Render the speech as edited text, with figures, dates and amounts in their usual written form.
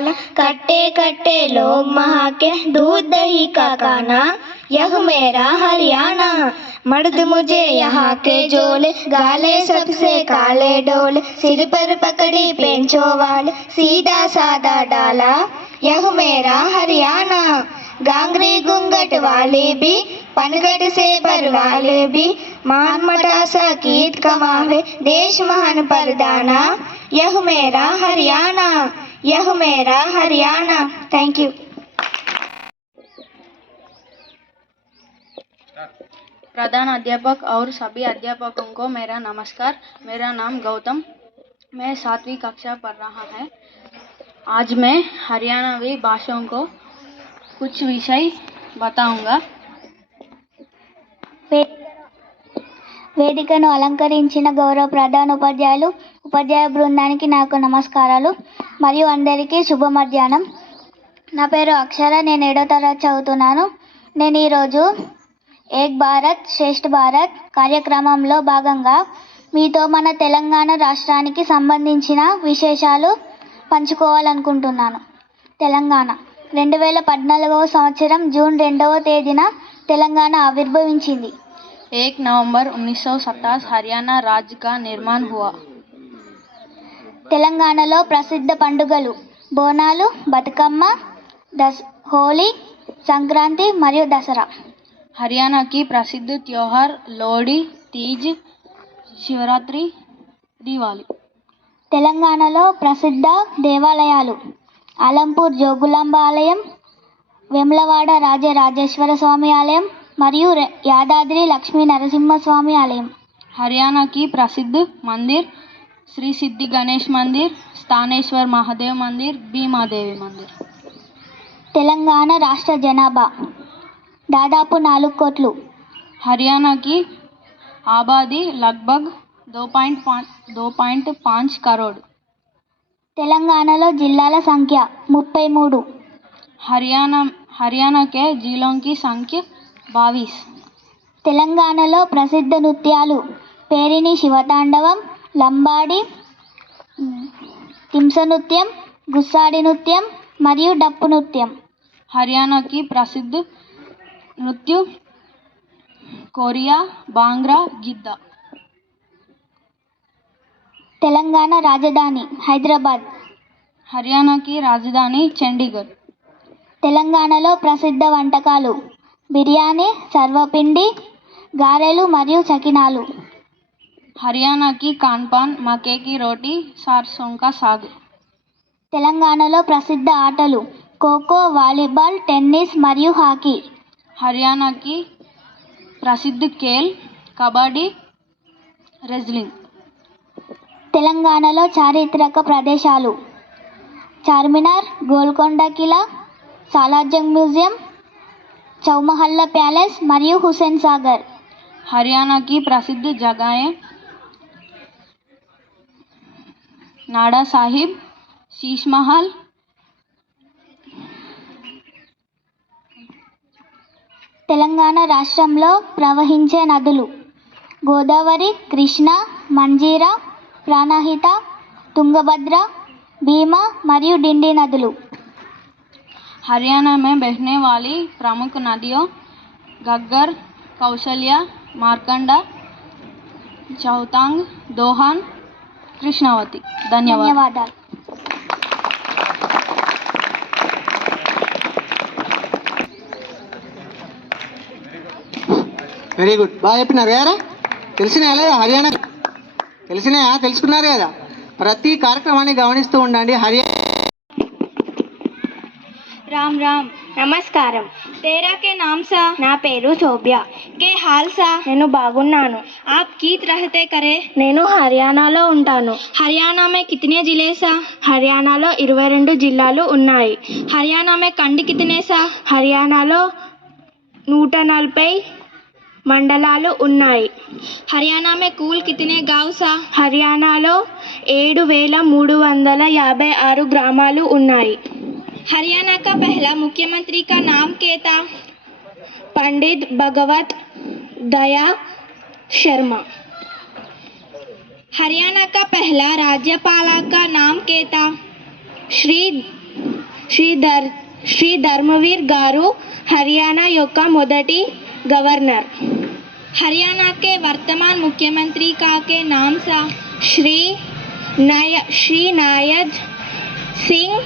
वाला, कट्टे कट्टे लोग वहाँ के दूध दही का खाना, यह मेरा हरियाणा। मर्द मुझे यहाँ के जोले, गाले सबसे काले डोले, सिर पर पकड़ी पेंचो वाले, सीधा सादा डाला, यह मेरा हरियाणा। गांगरी घूंघट वाले भी, पनघट से पर वाले भी, मान मटासा गीत कमावे, देश महान परदाना, यह मेरा हरियाणा, यह मेरा हरियाणा। Thank you. प्रधान अध्यापक और सभी अध्यापकों को मेरा नमस्कार। मेरा नाम गौतम, मैं 7वीं कक्षा पढ़ रहा है। आज मैं हरियाणवी भाषाओं को कुछ विषय बताऊंगा। వేదికను అలంకరించిన గౌరవ ప్రధాన ఉపాధ్యాయులు, ఉపాధ్యాయ బృందానికి నాకు నమస్కారాలు మరియు అందరికీ శుభ మధ్యాహ్నం. నా పేరు అక్షర, నేను 7వ తరగతి చదువుతున్నాను. నేను ఈరోజు ఏక్ భారత్ శ్రేష్ఠ భారత్ కార్యక్రమంలో భాగంగా మీతో మన తెలంగాణ రాష్ట్రానికి సంబంధించిన విశేషాలు పంచుకోవాలనుకుంటున్నాను. తెలంగాణ 2014వ సంవత్సరం జూన్ 2వ తేదీన తెలంగాణ ఆవిర్భవించింది. 1 नवंबर 1927 हरियाणा राज्य का निर्माण हुआ. తెలంగాణలో ప్రసిద్ధ పండుగలు బోనాలు, బతుకమ్మ, హోలీ, సంక్రాంతి మరియు దసరా. हरियाणा की प्रसिद्ध त्योहार लोहड़ी, तीज, शिवरात्रि, दिवाली. తెలంగాణలో ప్రసిద్ధ దేవాలయాలు ఆలంపూర్ జోగులాంబ ఆలయం, వేములవాడ రాజరాజేశ్వర స్వామి ఆలయం మరియు యాదాద్రి లక్ష్మీ నరసింహస్వామి ఆలయం. हरियाणा की प्रसिद्ध मंदिर श्री सिद्धि गणेश मंदिर, स्थानेश्वर महादेव मंदिर, भीमा देवी मंदिर. తెలంగాణ రాష్ట్ర జనాభా దాదాపు 4 కోట్లు. हरियाणा की आबादी लगभग 2.5 करोड़. తెలంగాణలో జిల్లాల సంఖ్య 33. हरियाणा के जिलों की संख्या 22. తెలంగాణలో ప్రసిద్ధ నృత్యాలు పేరిణి శివతాండవం, లంబాడి, తింస నృత్యం, గుస్సాడి నృత్యం మరియు డప్పు నృత్యం. हरियाणा की प्रसिद्ध नृत्य कोरिया, भांगड़ा, गिद्दा. తెలంగాణ రాజధాని హైదరాబాద్. हरियाणा की राजधानी चंडीगढ़. తెలంగాణలో ప్రసిద్ధ వంటకాలు బిర్యానీ, సర్వపిండి, గారెలు మరియు సకినాలు. हरियाणा की खानपान मक्के की रोटी, सरसों का साग. తెలంగాణలో ప్రసిద్ధ ఆటలు ఖోఖో, వాలీబాల్, టెన్నిస్ మరియు హాకీ. हरियाणा की प्रसिद्ध खेल कबड्डी, रेसलिंग. తెలంగాణలో చారిత్రక ప్రదేశాలు చార్మినార్, గోల్కొండ కిలా, సాలార్జంగ్ మ్యూజియం, చౌమహల్లా ప్యాలెస్ మరియు హుస్సేన్ సాగర్. हरियाणा की प्रसिद्ध जगहें नाडा साहिब, शीश महल. తెలంగాణ రాష్ట్రంలో ప్రవహించే నదులు గోదావరి, కృష్ణ, మంజీరా, ప్రాణహిత, తుంగభద్ర, భీమా మరియు డిండి నదులు. हरियाणा में बहने वाली प्रमुख नदियों घग्गर, कौशल्या, मार्कंडा, चौतांग, दोहान, कृष्णावती. ధన్యవాదాలు. వెరీ గుడ్, బాగా చెప్పినారు కదా. తెలిసినాయా లేదా హర్యానా? తెలిసినాయా? తెలుసుకున్నారు కదా. ప్రతి కార్యక్రమాన్ని గమనిస్తూ ఉండండి. హర్యానా రామ్ రామ్, నమస్కారం. తేరా కే నామ్ సా? నా పేరు శోభ్య. కే హాల్ సా? నేను బాగున్నాను. ఆప్ కీత్ రహతే కరే? నేను హర్యానాలో ఉంటాను. హర్యానా మే కితనే జిలే సా? హర్యానాలో 22 జిల్లాలు ఉన్నాయి. హర్యానా మే కండి కితనే సా? హర్యానాలో 140 మండలాలు ఉన్నాయి. హర్యానా మే కూల్ కితనే గావ్ సా? హర్యానాలో 7356 గ్రామాలు ఉన్నాయి. हरियाणा का पहला मुख्यमंत्री का नाम क्या था? पंडित भगवत दया शर्मा. हरियाणा का पहला राज्यपाल का नाम क्या था? श्री శ్రీ ధర్మవీర్ గారు హర్యానా యొక్క మొదటి గవర్నర్. हरियाणा के वर्तमान मुख्यमंत्री का के नाम सा श्री नायद सिंह